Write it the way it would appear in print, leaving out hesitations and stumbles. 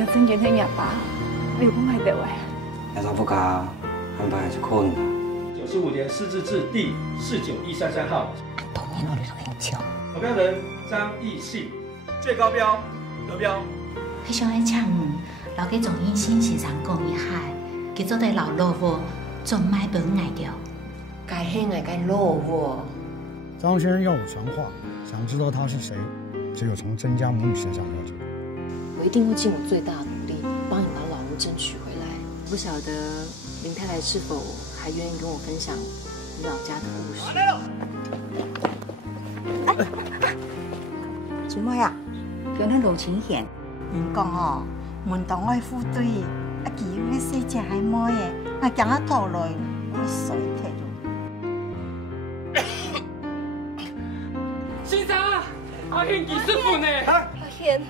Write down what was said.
得真见他哑巴，没有讲爱得哎。那咱不加安排去困了。95年市制制第49133号。当年我哋都很强。投标人张义信，最高标得标。迄上爱呛留给总英新时常讲一海，叫做对老老婆总买本爱掉。该恨爱该老婆。张先生要我传话，想知道他是谁，只有从曾家母女身上了解。我一定会尽我最大的努力，帮你把老吴争取回来。不晓得林太太是否还愿意跟我分享你老家的故事？做咩啊？叫咱老钱现。唔讲哦，门当爱副对，记你细只还冇嘅，行啊头来，我水退先生，阿贤几师傅呢？阿贤。